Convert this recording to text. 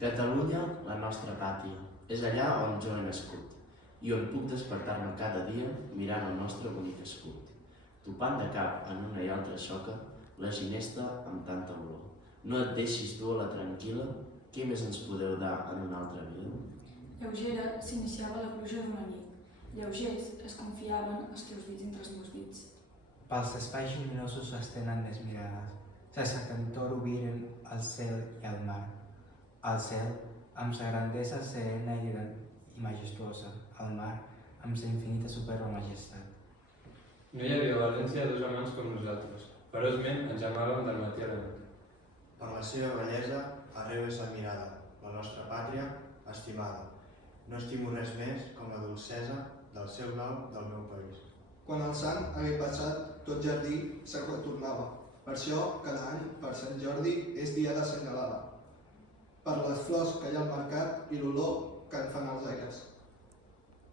Catalunya, la nostra pàtria, és allà on jo he nascut i on puc despertar-me cada dia mirant el nostre bonic escut. Topant de cap en una i altra soca, la ginesta amb tanta olor. No et deixis dur a la tranquil·la, què més ens podeu dar en una altra vida? Lleugera s'iniciava la pluja d'una nit. Lleugers es confiaven els teus dits entre els meus dits. Pels espais lluminosos s'estenen les mirades, sense cantor obriren el cel i el mar. El cel, amb sa grandesa serena i majestuosa, el mar, amb sa infinita superba majestat. No hi havia a València dos amants com nosaltres. Feroçment ens amàvem del matí a la nit. Per la seva bellesa, arreu és admirada, la nostra pàtria, estimada. No estimo res més com la dolcesa del seu blau del meu país. Quan el sant hagué passat, tot jardí se retornava. Per això, cada any, per Sant Jordi, és dia de sengalada. Per les flors que hi ha al mercat i l'olor que en fan a